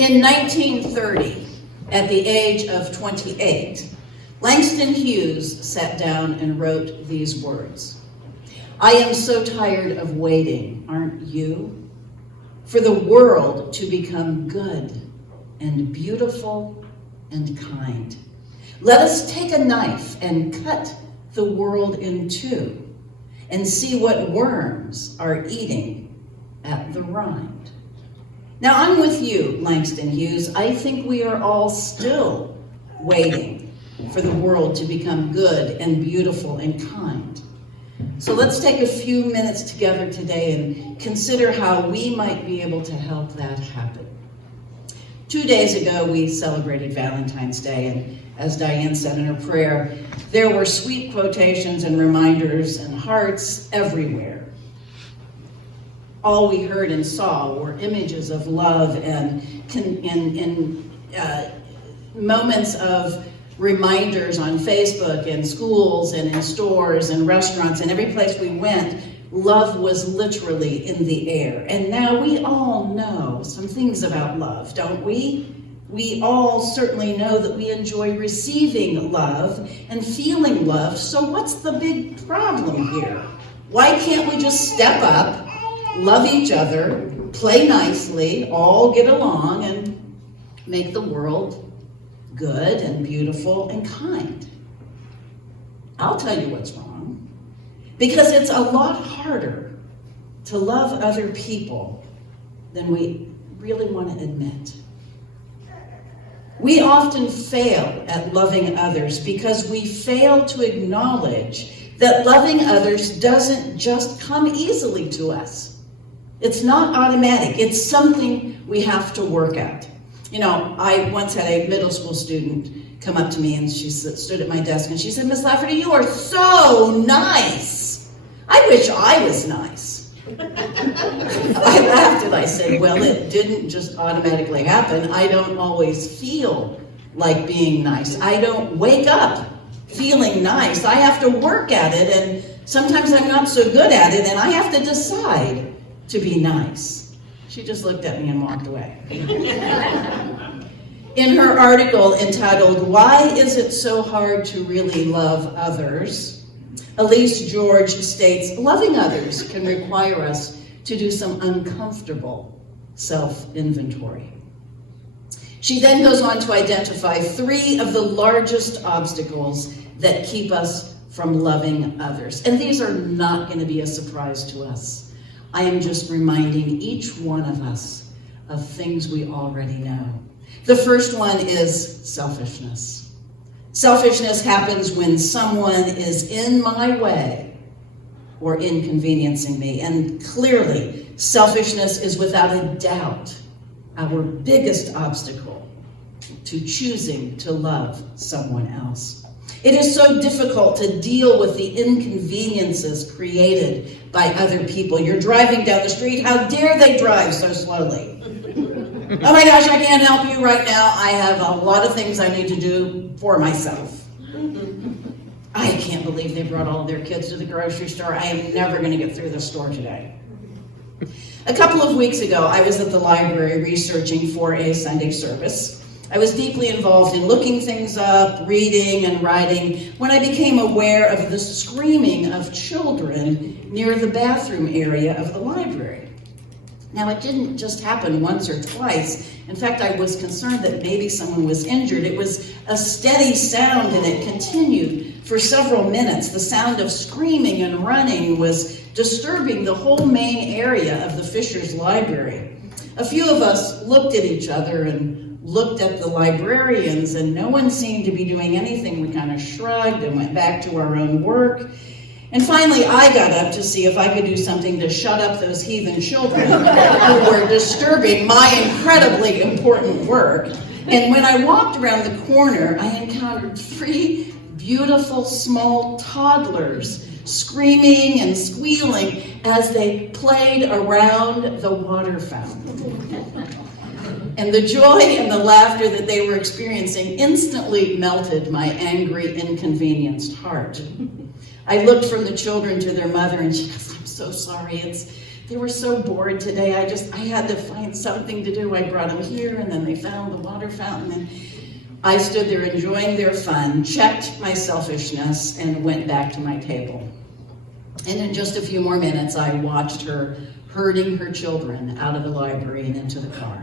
In 1930, at the age of 28, Langston Hughes sat down and wrote these words. "I am so tired of waiting, aren't you? For the world to become good and beautiful and kind. Let us take a knife and cut the world in two and see what worms are eating at the rind." Now, I'm with you, Langston Hughes. I think we are all still waiting for the world to become good and beautiful and kind. So let's take a few minutes together today and consider how we might be able to help that happen. 2 days ago, we celebrated Valentine's Day, and as Diane said in her prayer, there were sweet quotations and reminders and hearts everywhere. All we heard and saw were images of love and moments of reminders on Facebook and schools and in stores and restaurants and every place we went. Love was literally in the air. And now we all know some things about love, don't we? We all certainly know that we enjoy receiving love and feeling loved. So what's the big problem here? Why can't we just step up, love each other, play nicely, all get along, and make the world good and beautiful and kind? I'll tell you what's wrong. Because it's a lot harder to love other people than we really want to admit. We often fail at loving others because we fail to acknowledge that loving others doesn't just come easily to us. It's not automatic. It's something we have to work at. You know, I once had a middle school student come up to me and she stood at my desk and she said, "Miss Lafferty, you are so nice. I wish I was nice." I laughed and I said, "Well, it didn't just automatically happen. I don't always feel like being nice. I don't wake up feeling nice. I have to work at it, and sometimes I'm not so good at it, and I have to decide to be nice." She just looked at me and walked away. In her article entitled, "Why Is It So Hard to Really Love Others?" Elise George states, loving others can require us to do some uncomfortable self-inventory. She then goes on to identify 3 of the largest obstacles that keep us from loving others. And these are not going to be a surprise to us. I am just reminding each one of us of things we already know. The first one is selfishness. Selfishness happens when someone is in my way or inconveniencing me. And clearly, selfishness is without a doubt our biggest obstacle to choosing to love someone else. It is so difficult to deal with the inconveniences created by other people. You're driving down the street. How dare they drive so slowly? Oh my gosh, I can't help you right now. I have a lot of things I need to do for myself. I can't believe they brought all their kids to the grocery store. I am never going to get through the store today. A couple of weeks ago, I was at the library researching for a Sunday service. I was deeply involved in looking things up, reading and writing, when I became aware of the screaming of children near the bathroom area of the library. Now, it didn't just happen once or twice. In fact, I was concerned that maybe someone was injured. It was a steady sound, and it continued for several minutes. The sound of screaming and running was disturbing the whole main area of the Fisher's Library. A few of us looked at each other and looked at the librarians, and no one seemed to be doing anything. We kind of shrugged and went back to our own work. And finally, I got up to see if I could do something to shut up those heathen children who were disturbing my incredibly important work. And when I walked around the corner, I encountered 3 beautiful small toddlers screaming and squealing as they played around the water fountain. And the joy and the laughter that they were experiencing instantly melted my angry, inconvenienced heart. I looked from the children to their mother, and she goes, "I'm so sorry. They were so bored today. I had to find something to do. I brought them here, and then they found the water fountain. And I stood there enjoying their fun, checked my selfishness, and went back to my table. And in just a few more minutes, I watched her herding her children out of the library and into the car.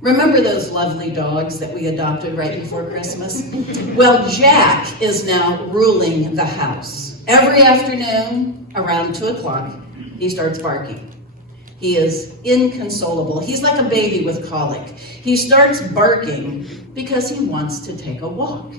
Remember those lovely dogs that we adopted right before Christmas? Well, Jack is now ruling the house. Every afternoon, around 2 o'clock, he starts barking. He is inconsolable. He's like a baby with colic. He starts barking because he wants to take a walk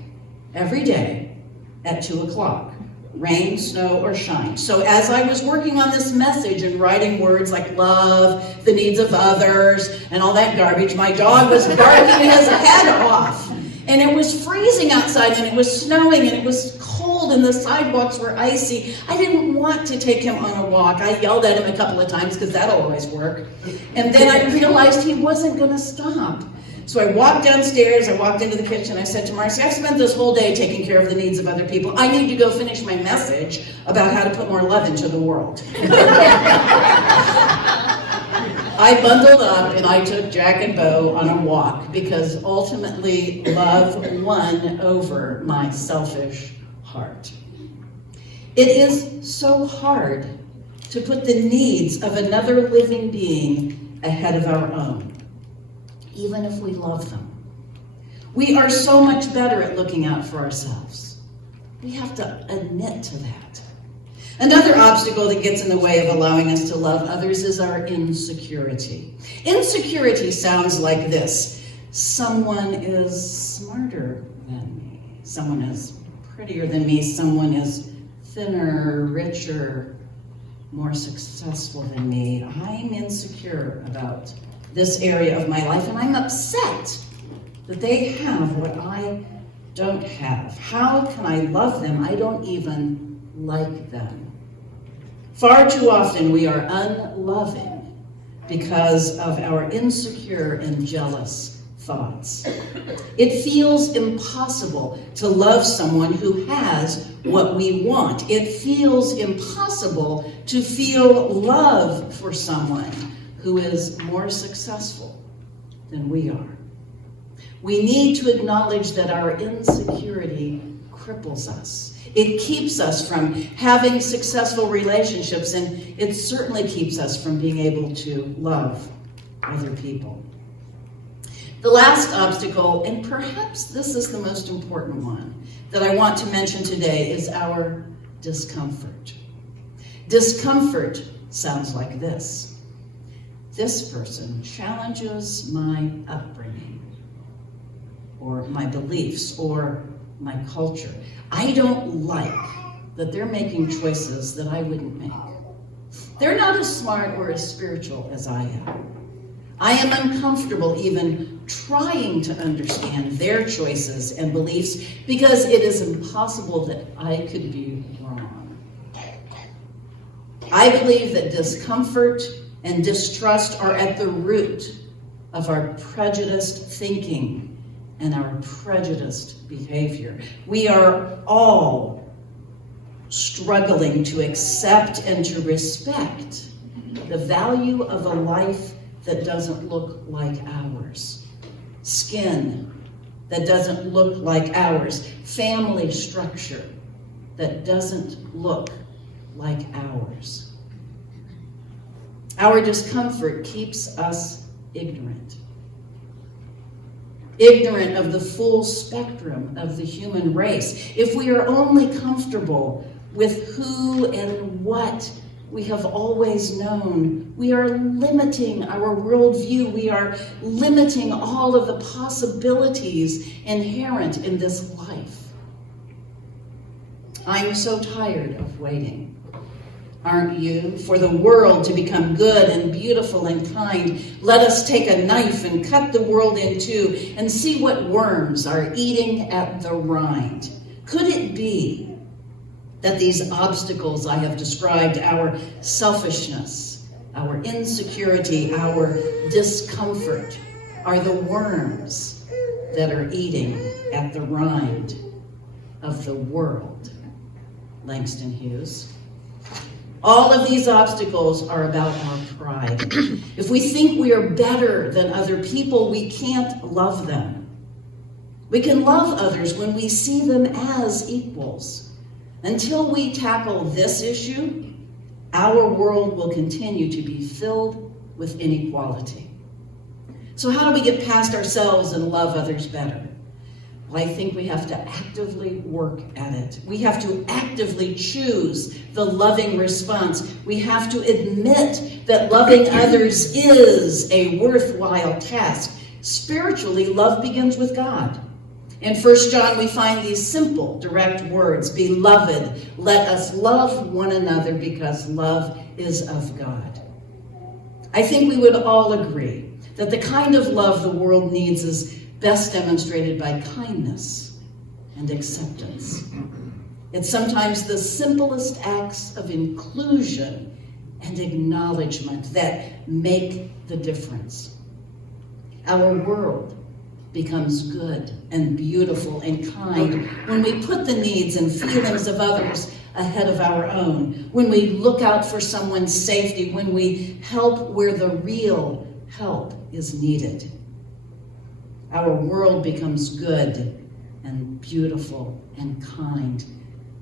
every day at 2 o'clock, rain, snow, or shine. So as I was working on this message and writing words like love, the needs of others, and all that garbage, my dog was barking his head off. And it was freezing outside, and it was snowing, and it was cold, and the sidewalks were icy. I didn't want to take him on a walk. I yelled at him a couple of times because that'll always work. And then I realized he wasn't going to stop. So I walked downstairs, I walked into the kitchen, I said to Marcy, I've spent this whole day taking care of the needs of other people. I need to go finish my message about how to put more love into the world. I bundled up and I took Jack and Bo on a walk because ultimately love won over my selfish heart. It is so hard to put the needs of another living being ahead of our own, even if we love them. We are so much better at looking out for ourselves. We have to admit to that. Another obstacle that gets in the way of allowing us to love others is our insecurity. Insecurity sounds like this. Someone is smarter than me. Someone is prettier than me. Someone is thinner, richer, more successful than me. I'm insecure about this area of my life, and I'm upset that they have what I don't have. How can I love them? I don't even like them. Far too often we are unloving because of our insecure and jealous thoughts. It feels impossible to love someone who has what we want. It feels impossible to feel love for someone who is more successful than we are. We need to acknowledge that our insecurity cripples us. It keeps us from having successful relationships, and it certainly keeps us from being able to love other people. The last obstacle, and perhaps this is the most important one that I want to mention today, is our discomfort. Discomfort sounds like this. This person challenges my upbringing, or my beliefs, or my culture. I don't like that they're making choices that I wouldn't make. They're not as smart or as spiritual as I am. I am uncomfortable even trying to understand their choices and beliefs because it is impossible that I could be wrong. I believe that discomfort and distrust are at the root of our prejudiced thinking and our prejudiced behavior. We are all struggling to accept and to respect the value of a life that doesn't look like ours, skin that doesn't look like ours, family structure that doesn't look like ours. Our discomfort keeps us ignorant of the full spectrum of the human race. If we are only comfortable with who and what we have always known, we are limiting our worldview. We are limiting all of the possibilities inherent in this life. I'm so tired of waiting. Aren't you? For the world to become good and beautiful and kind, let us take a knife and cut the world in two and see what worms are eating at the rind. Could it be that these obstacles I have described, our selfishness, our insecurity, our discomfort, are the worms that are eating at the rind of the world? Langston Hughes. All of these obstacles are about our pride. If we think we are better than other people, we can't love them. We can love others when we see them as equals. Until we tackle this issue, our world will continue to be filled with inequality. So how do we get past ourselves and love others better? Well, I think we have to actively work at it. We have to actively choose the loving response. We have to admit that loving others is a worthwhile task. Spiritually, love begins with God. In 1 John, we find these simple, direct words, "Beloved, let us love one another because love is of God." I think we would all agree that the kind of love the world needs is best demonstrated by kindness and acceptance. It's sometimes the simplest acts of inclusion and acknowledgement that make the difference. Our world becomes good and beautiful and kind when we put the needs and feelings of others ahead of our own, when we look out for someone's safety, when we help where the real help is needed. Our world becomes good and beautiful and kind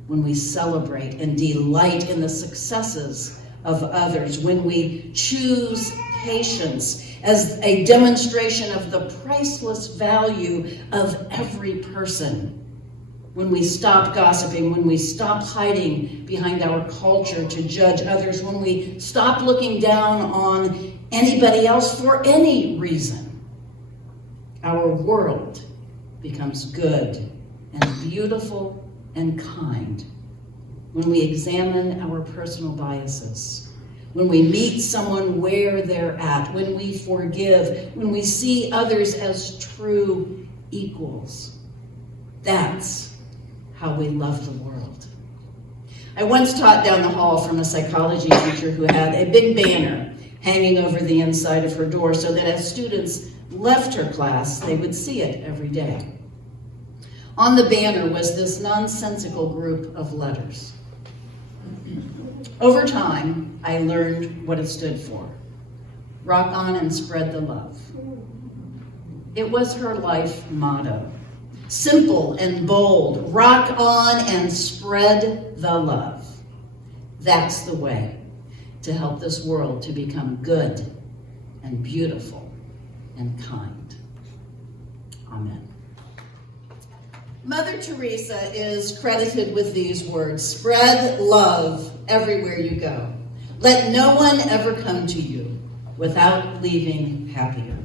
when we celebrate and delight in the successes of others, when we choose patience as a demonstration of the priceless value of every person, when we stop gossiping, when we stop hiding behind our culture to judge others, when we stop looking down on anybody else for any reason. Our world becomes good and beautiful and kind when we examine our personal biases, when we meet someone where they're at, when we forgive, when we see others as true equals. That's how we love the world. I once taught down the hall from a psychology teacher who had a big banner hanging over the inside of her door so that as students left her class, they would see it every day. On the banner was this nonsensical group of letters. Over time, I learned what it stood for. Rock on and spread the love. It was her life motto. Simple and bold, rock on and spread the love. That's the way to help this world to become good and beautiful and kind. Amen. Mother Teresa is credited with these words: "Spread love everywhere you go. Let no one ever come to you without leaving happier."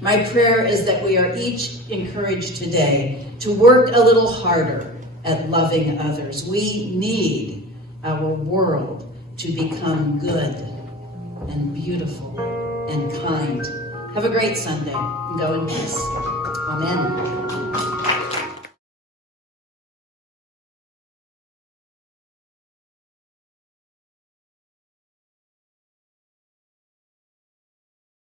My prayer is that we are each encouraged today to work a little harder at loving others. We need our world to become good and beautiful and kind. Have a great Sunday and go in peace. Amen.